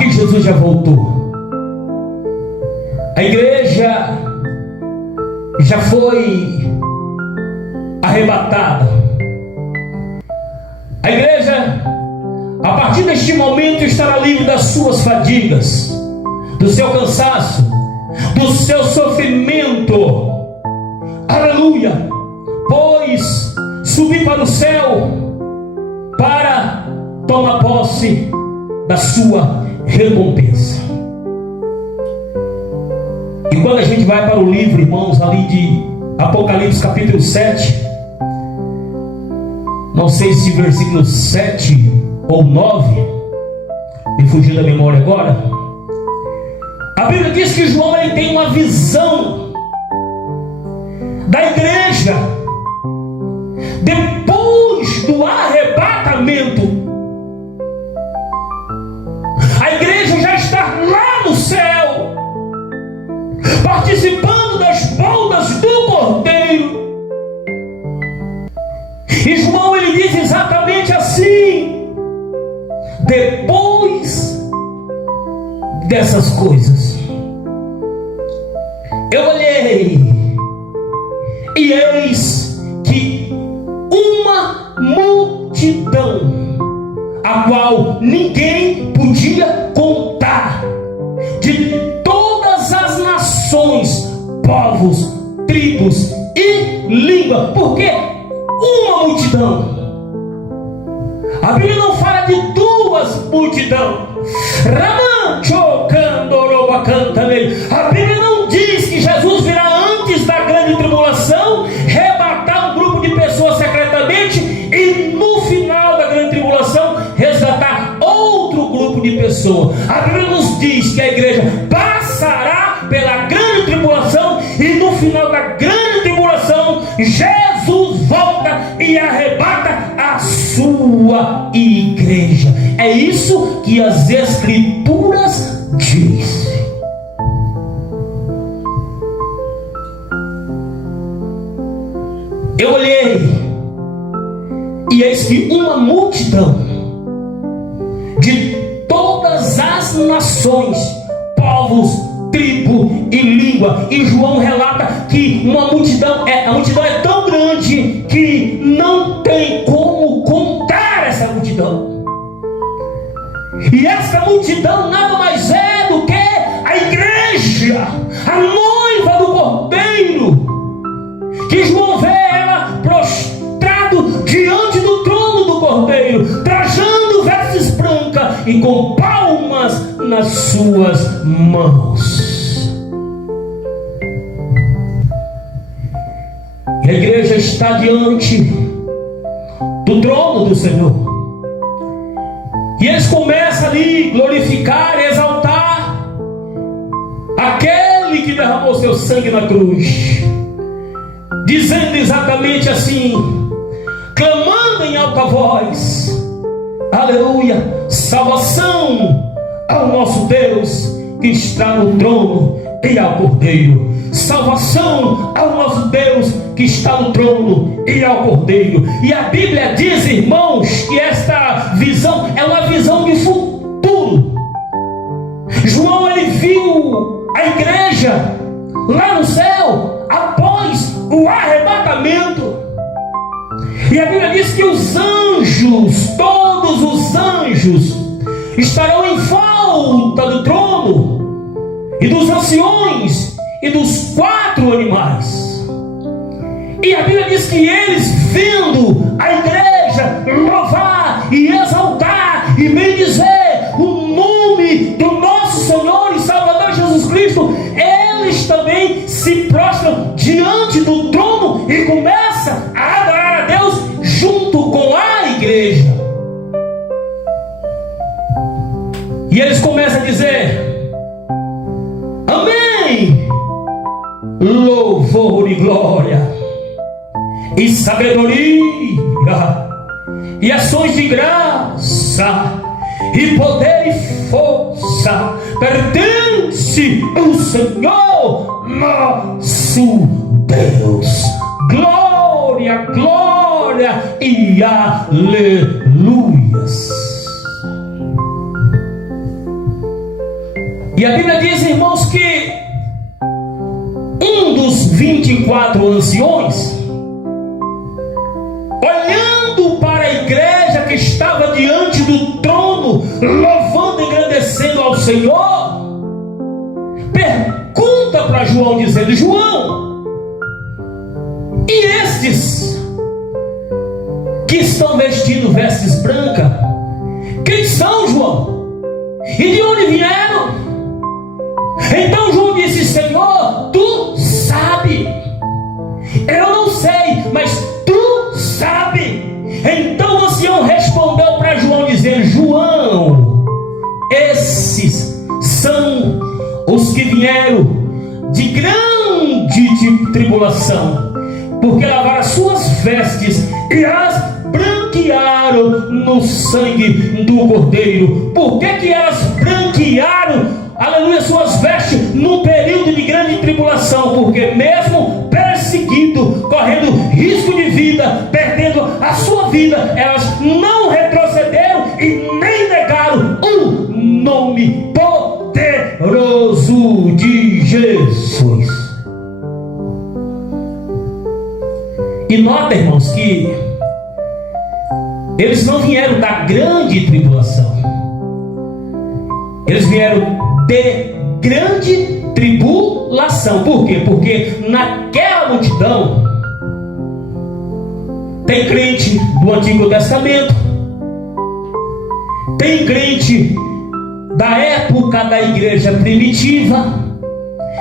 Aqui Jesus já voltou. A igreja já foi arrebatada. A igreja, a partir deste momento, estará livre das suas fadigas, do seu cansaço, do seu sofrimento. Aleluia! Pois subi para o céu para tomar posse da sua recompensa. E quando a gente vai para o livro, irmãos, ali de Apocalipse capítulo 7, não sei se versículo 7 ou 9, me fugiu da memória agora. A Bíblia diz que João ele tem uma visão da igreja depois do arrebatamento. A igreja já está lá no céu, participando das bodas do Cordeiro. E João ele diz exatamente assim: depois dessas coisas, eu olhei e eis que uma multidão, a qual ninguém podia contar, de todas as nações, povos, tribos e língua. Por quê? Uma multidão. A Bíblia não fala de duas multidões. A Bíblia não diz que Jesus virá antes da grande tribulação, arrebatar um grupo de pessoas secretamente e no final da grande tribulação resgatar outro grupo de pessoas. A Bíblia nos diz que a igreja passará pela grande tribulação e no final da grande tribulação Jesus volta e arrebata a sua igreja. É isso que as Escrituras dizem. Eu olhei e eis que uma multidão de todas as nações, povos, tribo e língua. E João relata que a multidão é tão grande que não tem como contar essa multidão. E essa multidão nada mais é do que a igreja, a noiva do Cordeiro, que João vê ela prostrado diante do trono do Cordeiro, trajando vestes brancas e com palmas nas suas mãos. E a igreja está diante do trono do Senhor. E eles começam ali a glorificar e exaltar aquele que derramou seu sangue na cruz, dizendo exatamente assim, clamando em alta voz: aleluia, salvação ao nosso Deus que está no trono e ao Cordeiro. Salvação ao nosso Deus que está no trono e ao Cordeiro. E a Bíblia diz, irmãos, que esta visão é uma visão de futuro. João ele viu a igreja lá no céu após o arrebatamento. E a Bíblia diz que os anjos, todos os anjos, estarão em volta do trono e dos anciões e dos 4 animais. E a Bíblia diz que eles, vendo a igreja louvar e exaltar e bendizer o nome do nosso Senhor e Salvador Jesus Cristo, eles também se prostram diante do trono e começam a adorar a Deus junto com a igreja. E eles começam a dizer: amém, louvor e glória e sabedoria e ações de graça e poder e força pertence ao Senhor nosso Deus. Glória, glória e aleluias. E a Bíblia diz, irmãos, que um dos 24 anciões, olhando para a igreja que estava diante do trono, louvando e engrandecendo ao Senhor, pergunta para João, dizendo: João, e estes que estão vestindo vestes brancas, quem são, João? E de onde vieram? Então João disse: Senhor, tu sabe. Eu não sei, mas tu sabe. Então o ancião respondeu para João, dizendo: João, esses são os que vieram de grande tribulação, porque lavaram as suas vestes e as branquearam no sangue do Cordeiro. Por que elas branquearam, aleluia, suas vestes no período de grande tribulação? Porque mesmo perseguido, correndo risco de vida, perdendo a sua vida, elas não retrocederam e nem negaram o nome poderoso de Jesus. E nota, irmãos, que eles não vieram da grande tribulação, eles vieram de grande tribulação. Por quê? Porque naquela multidão tem crente do Antigo Testamento, tem crente da época da igreja primitiva,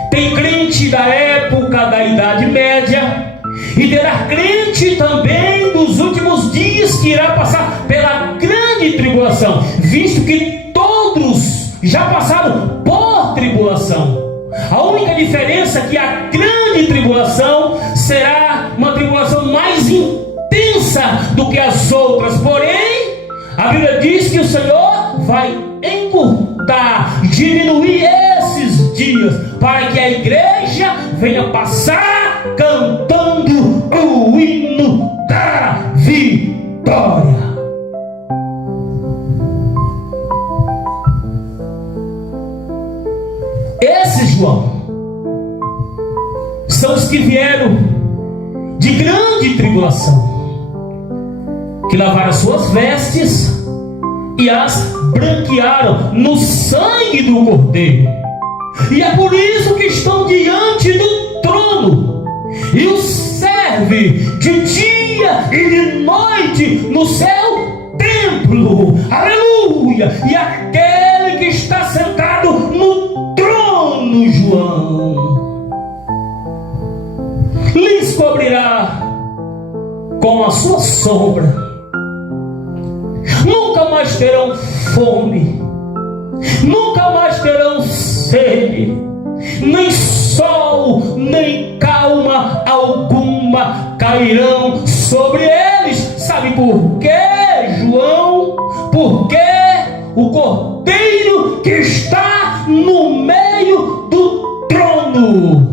tem crente da época da Idade Média, e terá crente também dos últimos dias, que irá passar pela grande tribulação, visto que todos já passaram por tribulação. A única diferença é que a grande tribulação será uma tribulação mais intensa do que as outras. Porém, a Bíblia diz que o Senhor vai encurtar, diminuir esses dias, para que a igreja venha passar cantando o hino da vitória. Esses, João, são os que vieram de grande tribulação, que lavaram as suas vestes e as branquearam no sangue do Cordeiro. E é por isso que estão diante do trono e os serve de dia e de noite no seu templo. Aleluia! E aquele que está sentado no trono, João, lhes cobrirá com a sua sombra. Nunca mais terão fome, nunca mais terão sede, nem sol, nem calma alguma cairão sobre eles. Sabe por quê, João? Porque o Cordeiro que está no meio do trono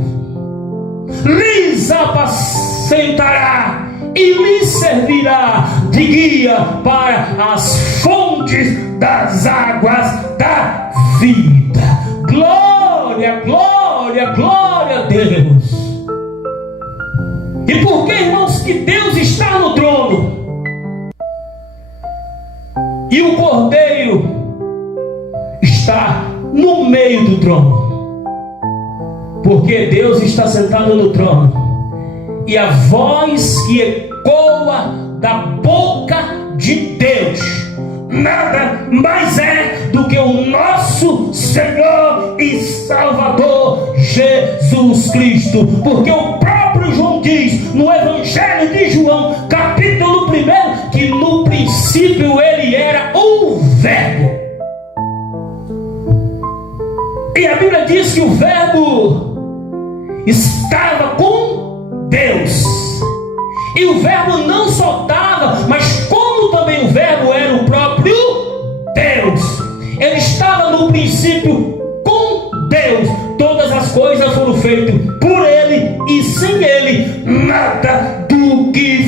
lhes apacentará e lhes servirá de guia para as fontes das águas da vida. Glória, glória, glória a Deus. E por que, irmãos, que Deus está no trono e o Cordeiro está no meio do trono? Porque Deus está sentado no trono, e a voz que ecoa da boca de Deus nada mais é do que o nosso Senhor e Salvador Jesus Cristo. Porque o próprio João diz no Evangelho de João, capítulo 1, que no princípio ele era o Verbo. E a Bíblia diz que o Verbo estava com Deus, e o Verbo não só estava, mas como também o Verbo era o próprio Deus, ele estava no princípio com Deus. Todas as coisas foram feitas por ele, e sem ele nada do que